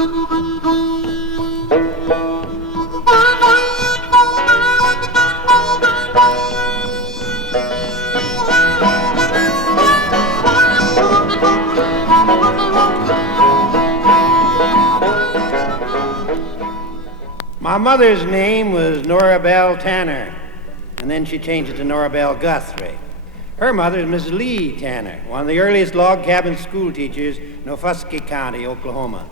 My mother's name was Norabelle Tanner, and then she changed it to Norabelle Guthrie. Her mother is Miss Lee Tanner, one of the earliest log cabin school teachers in Offusky County, Oklahoma.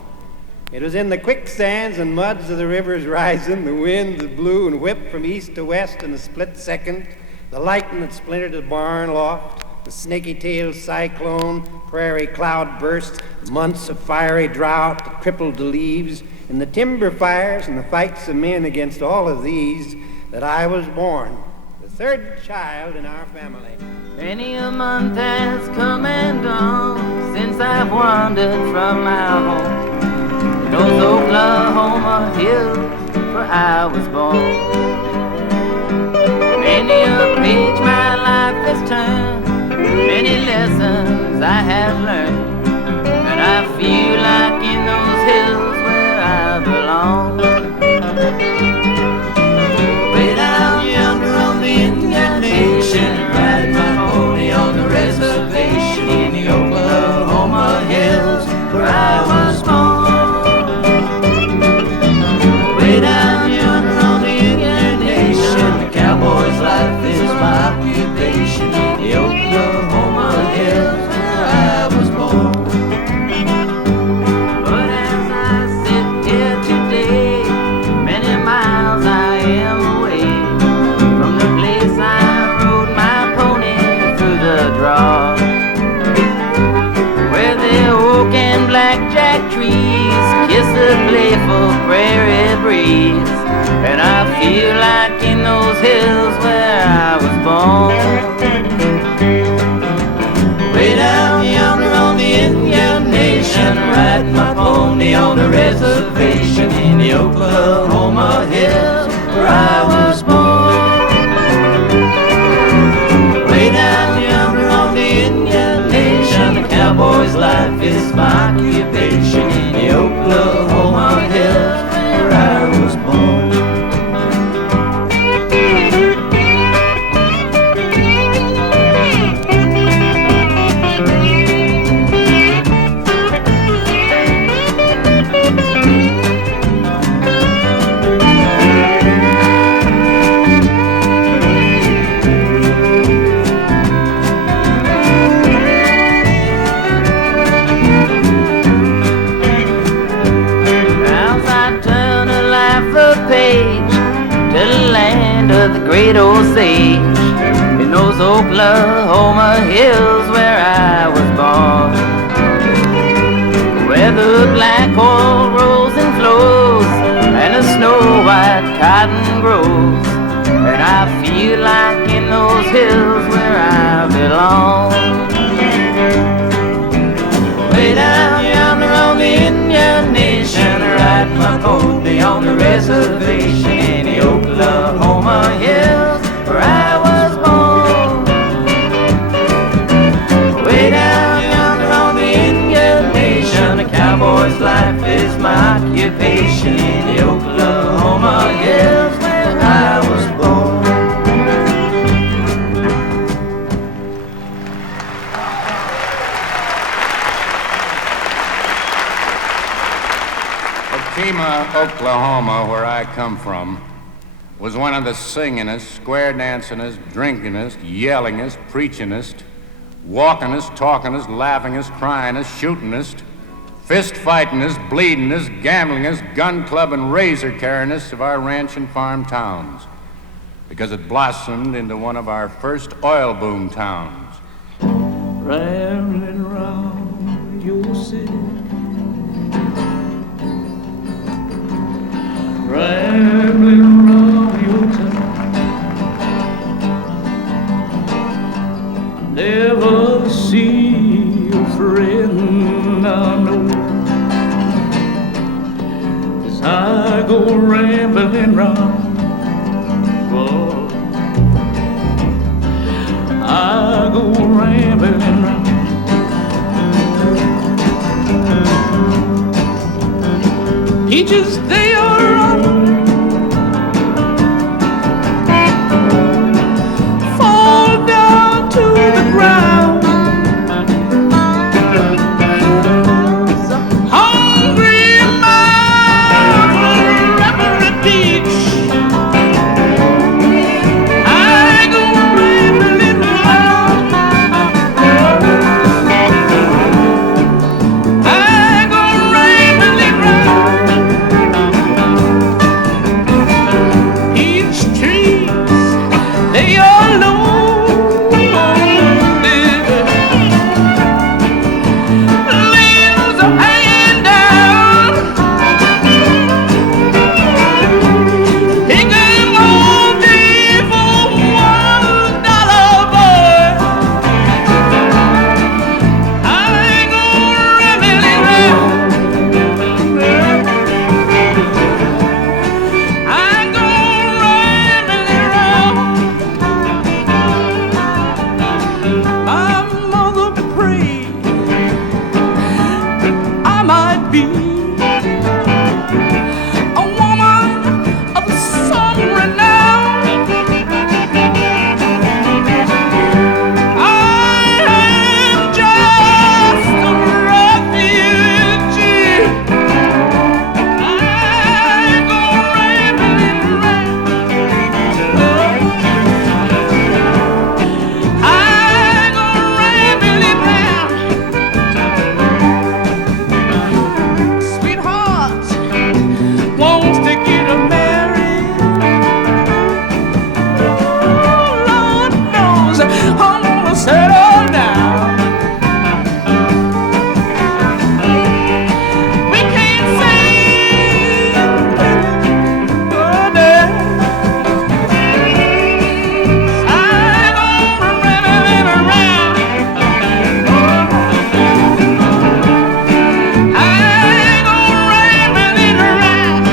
It was in the quicksands and muds of the rivers rising, the winds that blew and whipped from east to west in a split second, the lightning that splintered the barn loft, the snaky-tailed cyclone, prairie cloud burst, months of fiery drought that crippled the leaves, and the timber fires and the fights of men against all of these, that I was born, the third child in our family. Many a month has come and gone since I've wandered from my home, those Oklahoma hills where I was born. Many a page my life has turned, many lessons I have learned, and I feel like in those hills where I belong. Way down yonder on the Indian Nation, riding my pony on the reservation in the Oklahoma hills where I was born. Way down yonder on the Indian Nation, the cowboy's life is my occupation in the Oklahoma hills where I was born. But as I sit here today, many miles I am away from the place I rode my pony through the draw, where the oak and blackjack trees kiss the playful prairie breeze, and I feel like in those hills where I was born. Way down yonder on the Indian Nation, riding my pony on the reservation in the Oklahoma hills where I was born. Way down yonder on the Indian Nation, the cowboy's life is my occupation in the Oklahoma hills where I was born. To the land of the great old sage, in those Oklahoma hills where I was born, where the black oil rolls and flows and the snow white cotton grows, and I feel like in those hills where I belong. Way down yonder on the Indian Nation, riding my pony on the reservation in the Oklahoma hills where I was born. Way down yonder on the Indian Nation, the cowboy's life is my occupation in the Oklahoma hills where I was born. Oklahoma, where I come from, was one of the singingest, square dancingest, drinkingest, yellingest, preachingest, walkingest, talkingest, laughingest, cryingest, shootingest, fist fightingest, bleedingest, gamblingest, gun club and razor carryingest of our ranch and farm towns, because it blossomed into one of our first oil boom towns. Rambling around your city, rambling around your town, never see a friend I know, as I go rambling round. Whoa. I go rambling round. peaches they are up, fall down to the ground. Hungry mouth for every peach. I go rambling round. I go rambling round. Peach trees, they are loaded. Leaves are hanging down. Pick 'em all day for $1, boy. I go rambling round. I go rambling round. My mother prayed I might be a woman of some renown. I am just a refugee. I go rambling round. I go rambling round. Sweetheart wants to get married. Oh, Lord knows I'm gonna settle down. We can't say goodnight. I go rambling around. I go rambling around.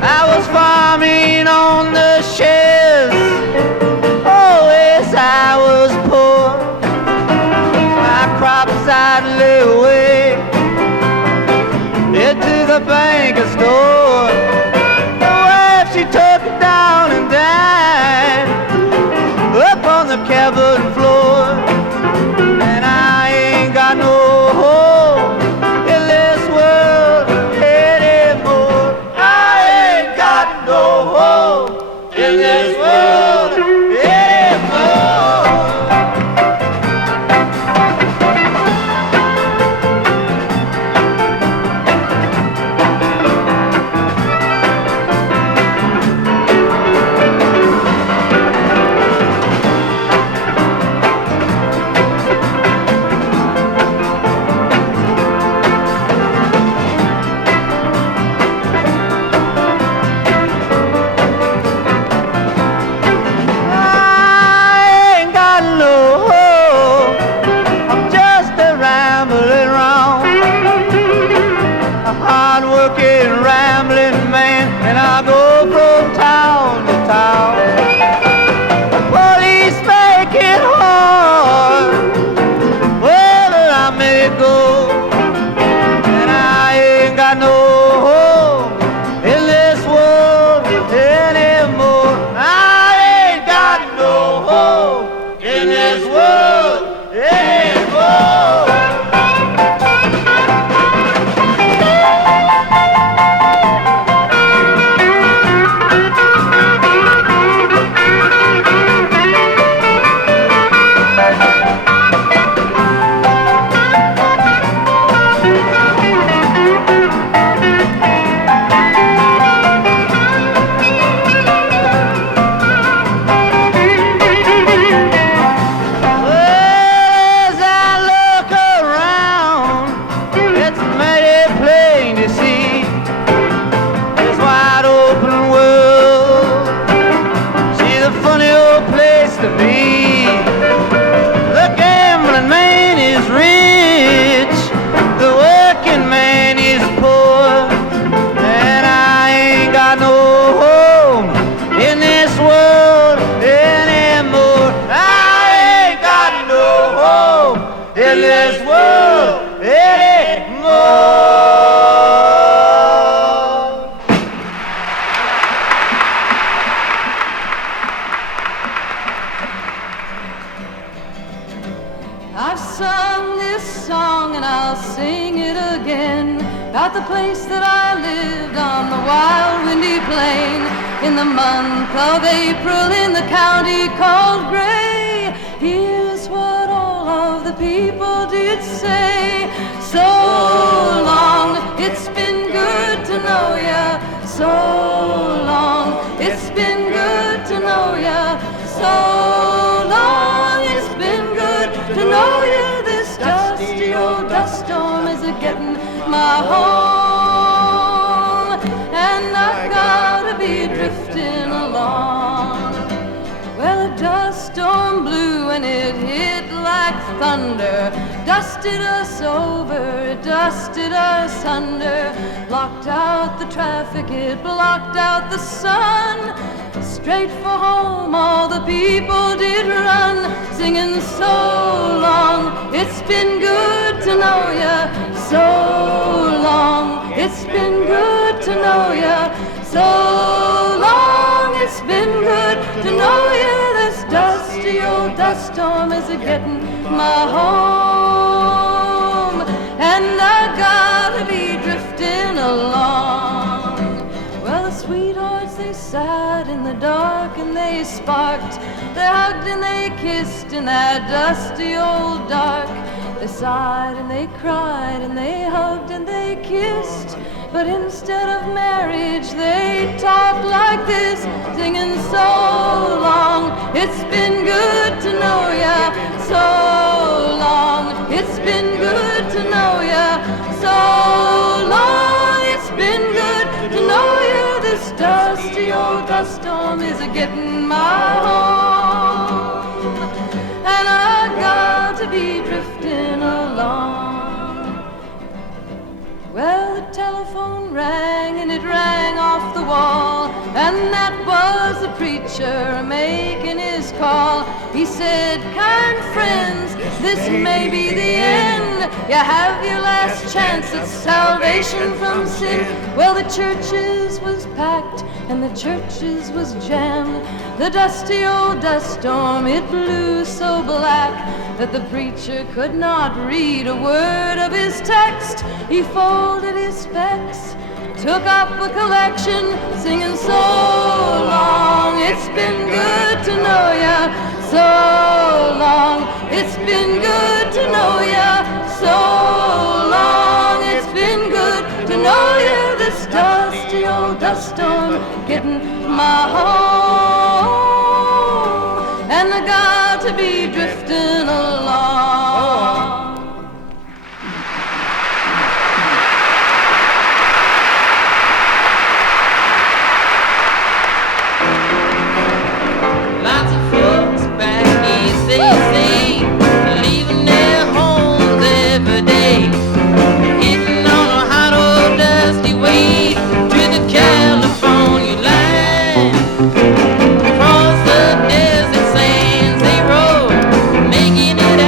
I was farming on about the place that I lived on the wild windy plain in the month of April in the county called Gray. Here's what all of the people did say: so long, it's been good to know ya. So long, it's been good to know ya. So long, it's been good to know ya. This dusty old dust storm is a-getting my home, and I gotta be drifting along. Well, a dust storm blew and it hit like thunder, dusted us over, dusted us under, blocked out the traffic, it blocked out the sun. Straight for home all the people did run, singing so long, it's been good to know ya. So long, it's been good to know ya. So long, it's been good to know ya. This dusty old dust storm is a-getting my home, and I gotta be drifting along. Well, the sweethearts, they sat in the dark and they sparked, they hugged and they kissed in that dusty old dark. They sighed and they cried and they hugged and they kissed, but instead of marriage they talked like this, singing so long, it's been good to know ya. So long, it's been good to know ya. So long, it's been good to know ya. This dusty old dust storm is a-getting my home, and I got to be drifting along. Well, the telephone rang and it rang off the wall, and that was the preacher making his call. He said, kind friends, this may be the end. You have your last chance at salvation from sin. Well, the churches was packed and the churches was jammed. The dusty old dust storm, it blew so black that the preacher could not read a word of his text. He folded his specs, took up a collection, singing so long, it's been good to know ya. So long, it's been good to know ya. So long, it's been good to know ya. This dusty old dust storm getting my home, and I got to be drifting along. Lots of folks back east, they say, leaving their homes every day, hitting on a hot old dusty way to the California line. Across the desert sands they roll, making it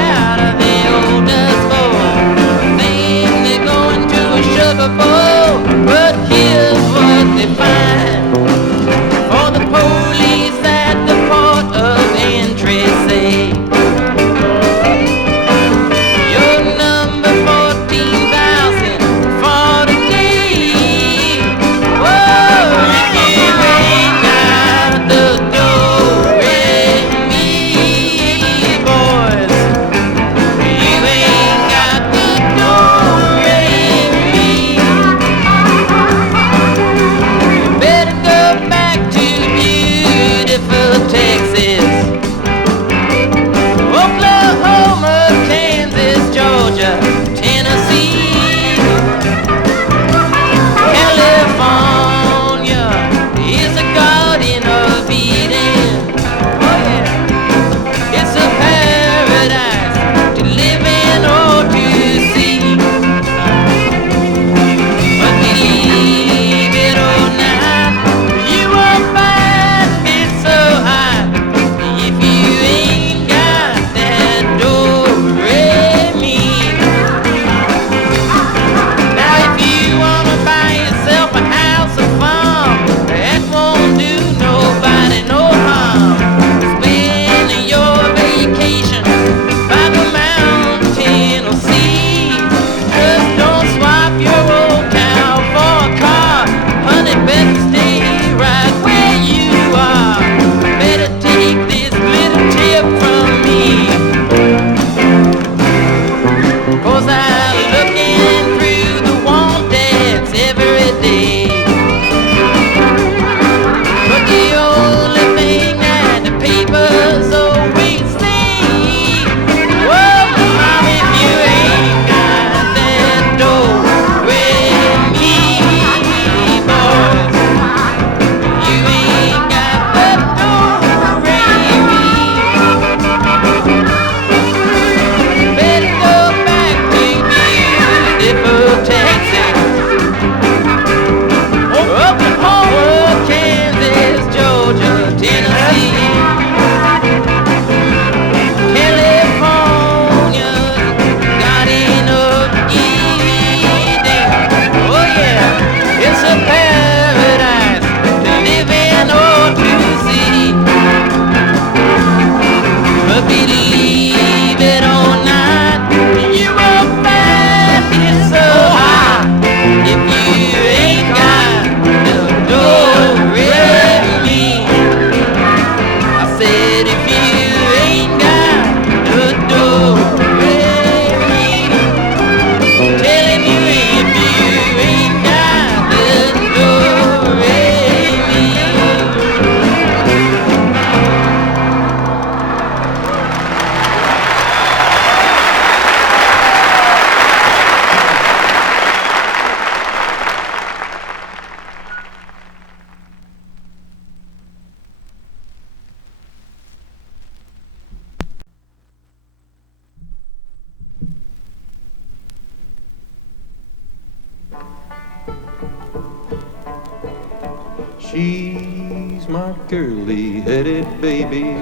She's my curly-headed baby.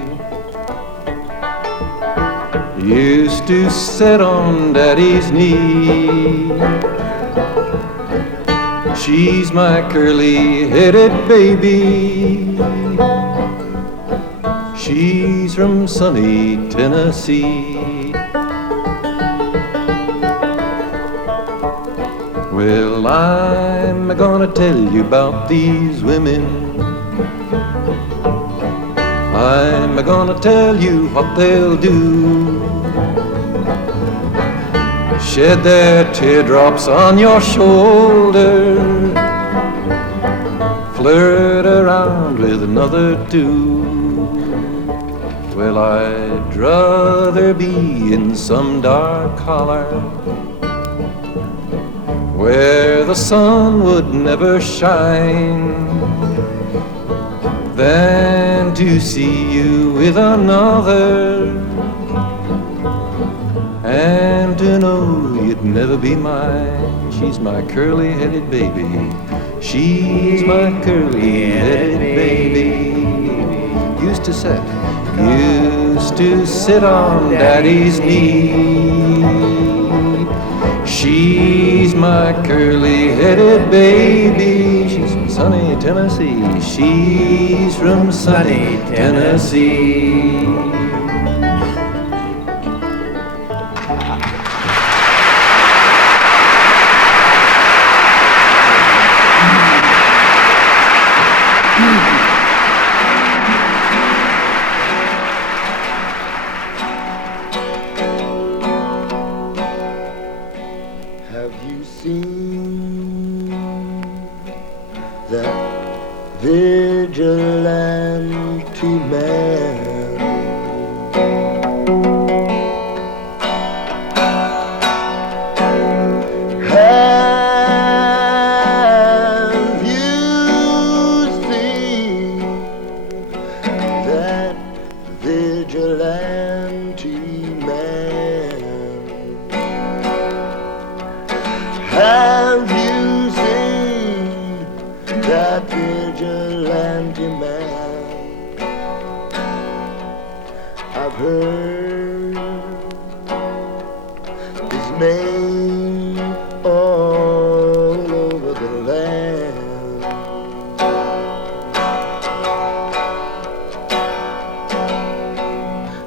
Used to sit on Daddy's knee. She's my curly-headed baby. She's from sunny Tennessee. Well, I'm gonna tell you about these women. I'm gonna tell you what they'll do. Shed their teardrops on your shoulder. Flirt around with another two. Well, I'd rather be in some dark holler where the sun would never shine than to see you with another and to know you'd never be mine. She's my curly-headed baby. She's my curly-headed baby. Used to sit on Daddy's knee. She's my curly-headed baby. She's from sunny Tennessee. She's from sunny Tennessee. Vigilante man, have you seen that vigilante man? Have you seen that vigilante man? I've heard his name all over the land.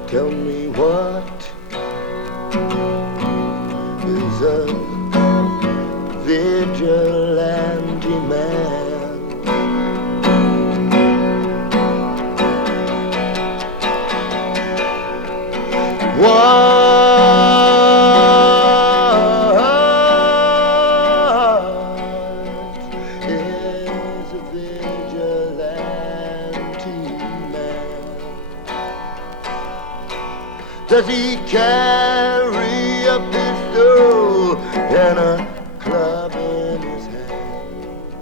Tell me what is a vigilante man? What is a vigilante man? Does he carry a pistol and a club in his hand?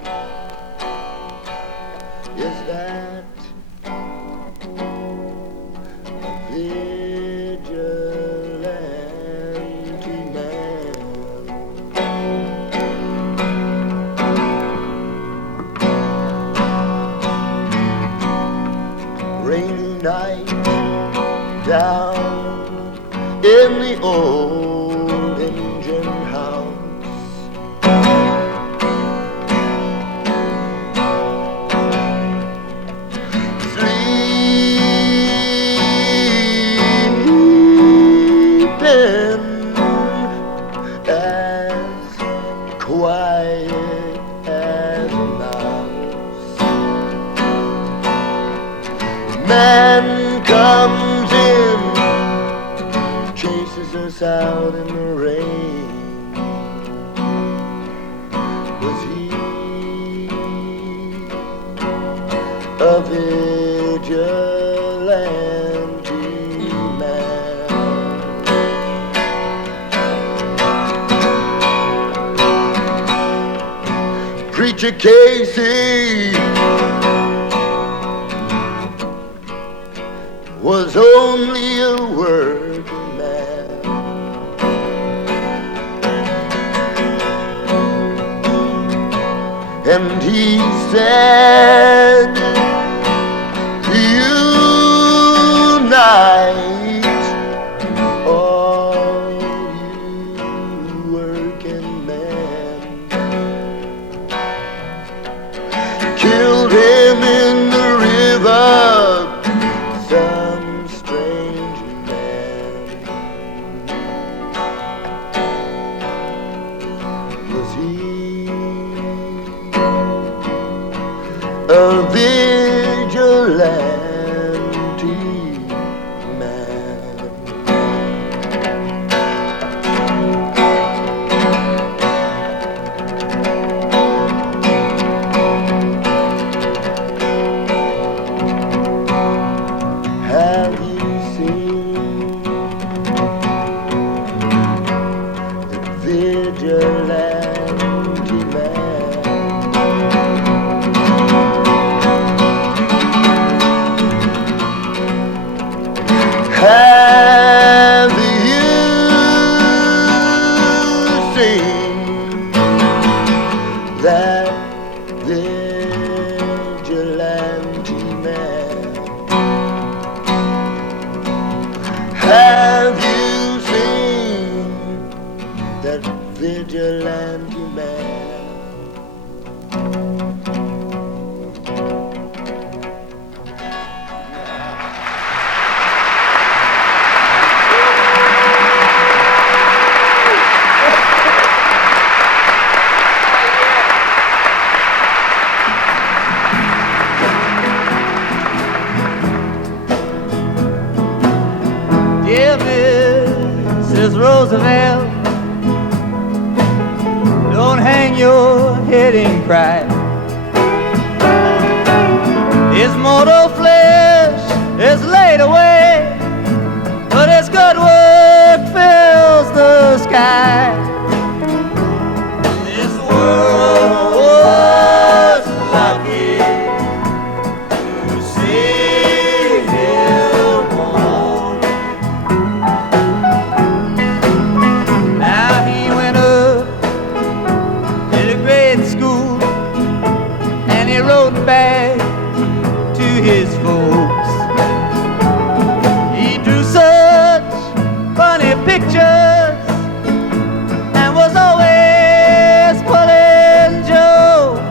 Is that a vigilante man? Rainy night down in the old engine house. Sleeping as quiet as a mouse. Man comes in, chases us out in the rain. Was he a vigilante man? Preacher Casey was only a working man. And he said vigilante man. Have you seen the vigilante man? Have you seen that vigilante man? Have you seen that vigilante man? Dear Mrs. Roosevelt, don't hang your head and cry. His mortal flesh is laid away, but his good work fills the sky. This world was lucky to see him born. Now he went up to the grade school and he wrote back to his folks. He drew such funny pictures and was always pulling jokes.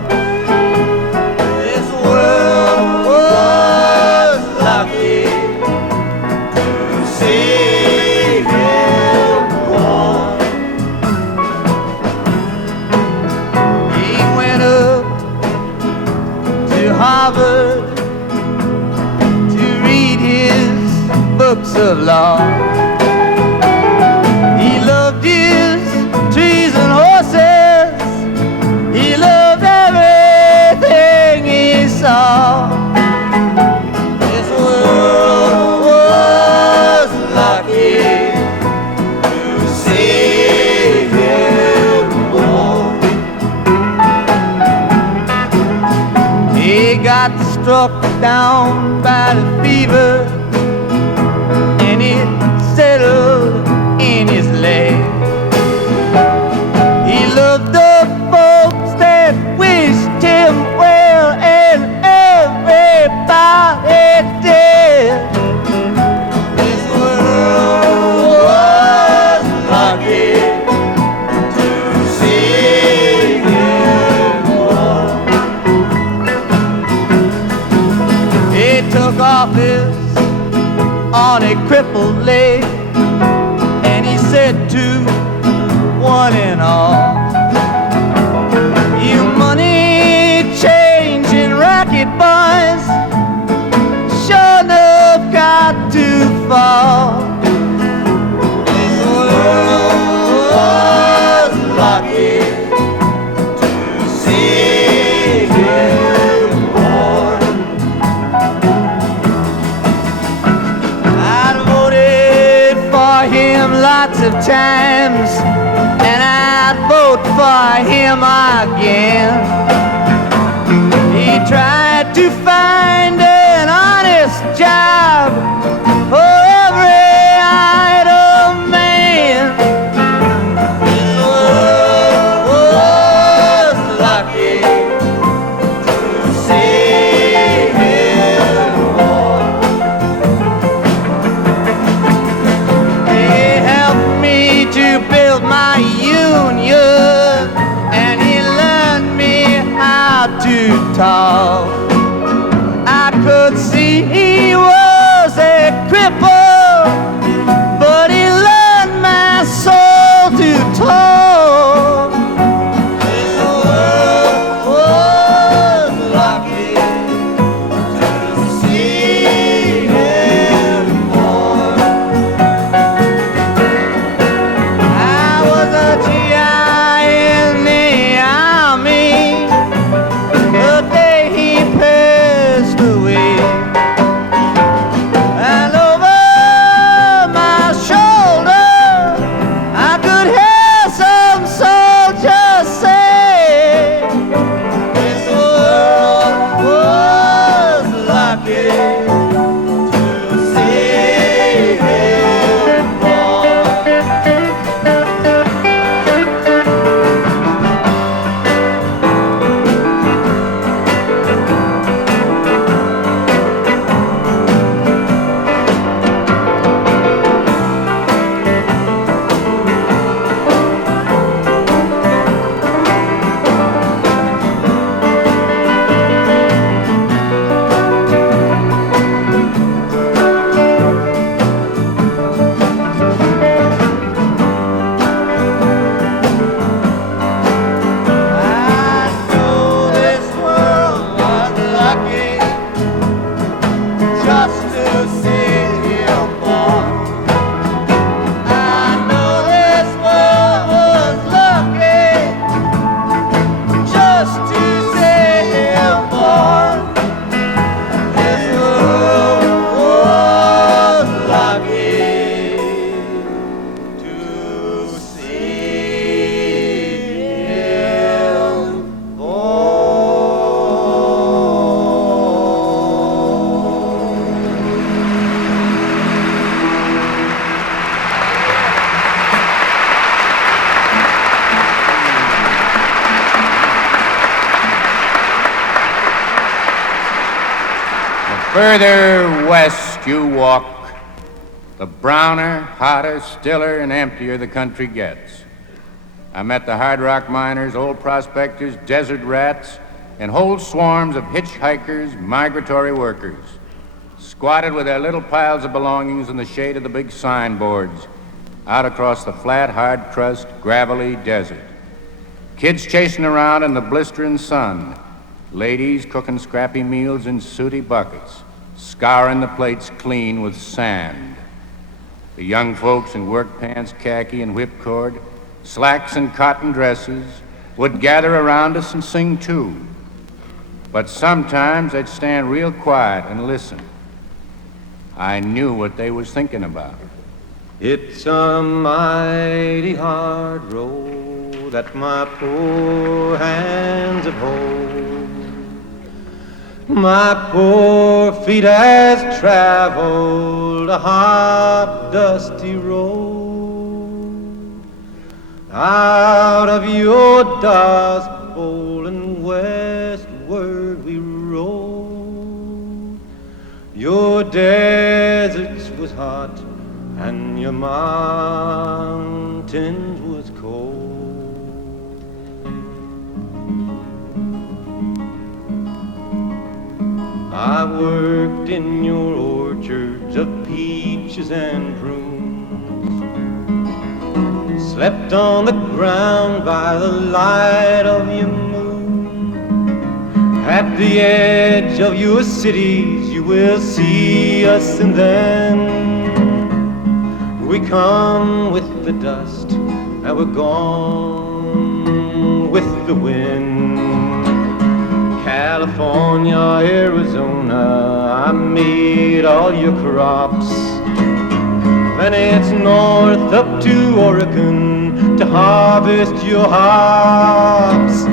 This world was lucky to see him born. He went up to Harvard to read his books of law. He loved his trees and horses. He loved everything he saw. This world was lucky to see him born. He got struck down by the fever and it settled in his leg. He loved the folks that wished him well and everybody did. This world was lucky to see him born. He took office on a crippled leg and he said to one and all, you money changing racket boys sure enough got too far. This world was lucky to see him born. I voted for him lots of times and I'd vote for him again. He tried to find an honest job for every idle man. This world was lucky to see him born. He helped me to build my union and he learned me how to talk. I Further west you walk, the browner, hotter, stiller, and emptier the country gets. I met the hard rock miners, old prospectors, desert rats, and whole swarms of hitchhikers, migratory workers, squatted with their little piles of belongings in the shade of the big signboards, out across the flat, hard-crust, gravelly desert. Kids chasing around in the blistering sun, ladies cooking scrappy meals in sooty buckets, scouring the plates clean with sand. The young folks in work pants, khaki, and whipcord, slacks and cotton dresses would gather around us and sing too. But sometimes they'd stand real quiet and listen. I knew what they was thinking about. It's a mighty hard road that my poor hands have hold. My poor feet has traveled a hot, dusty road. Out of your dust bowl and westward we rode. Your deserts was hot and your mountains was cold. I worked in your orchards of peaches and prunes, slept on the ground by the light of your moon. At the edge of your cities you will see us, and then we come with the dust, and we're gone with the wind. California, Arizona, I made all your crops. Then it's north up to Oregon to harvest your hops.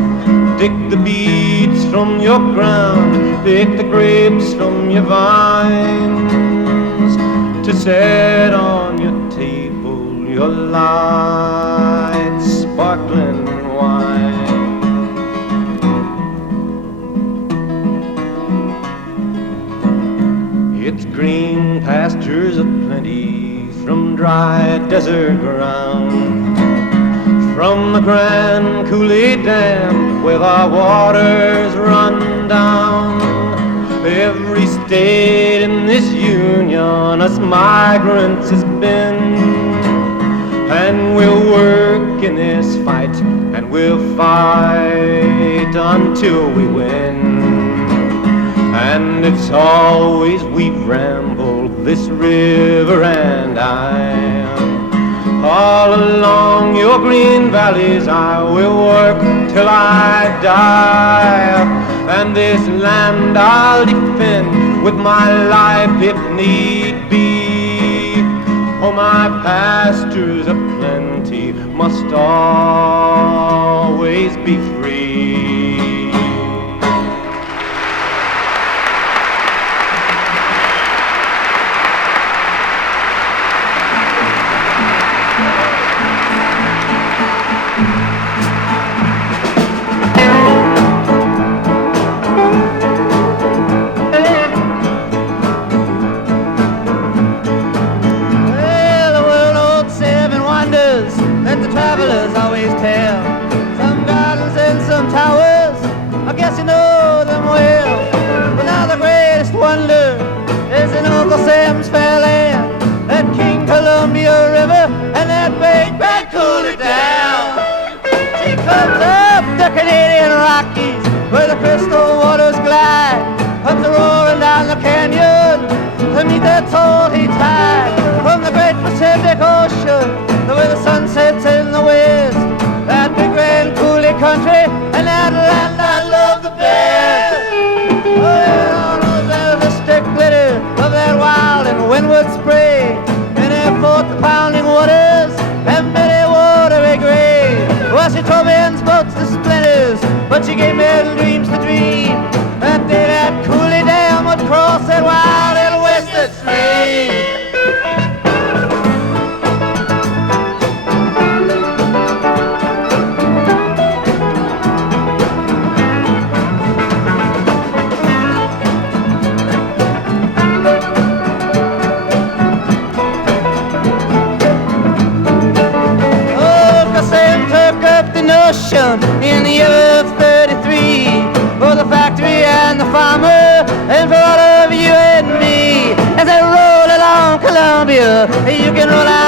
Dig the beets from your ground, pick the grapes from your vines, to set on your table your light sparkling wine. It's green pastures of plenty from dry desert ground, from the Grand Coulee Dam where our waters run down. Every state in this union us migrants has been, and we'll work in this fight, and we'll fight until we win. And it's always we've rambled this river and I, all along your green valleys I will work till I die. And this land I'll defend with my life if need be. Oh, my pastures of plenty must always be free. Travelers always tell, some gardens and some towers, I guess you know them well. But now the greatest wonder is in Uncle Sam's fair land, that King Columbia River and that big bad Coulee down. She comes up the Canadian Rockies where the crystal waters glide, comes roaring down the canyon to meet that salty tide from the great Pacific Ocean, where the sun sets in the west, that big Grand Coulee country, and that land I love the best. Oh, there's the stick glitter of that wild and windward spray, and there float the pounding waters, and many watery gray. Well, she tore men's boats to splinters, but she gave me dreams to dream, that day that Coulee Dam would cross that wild and western stream. you. You can roll out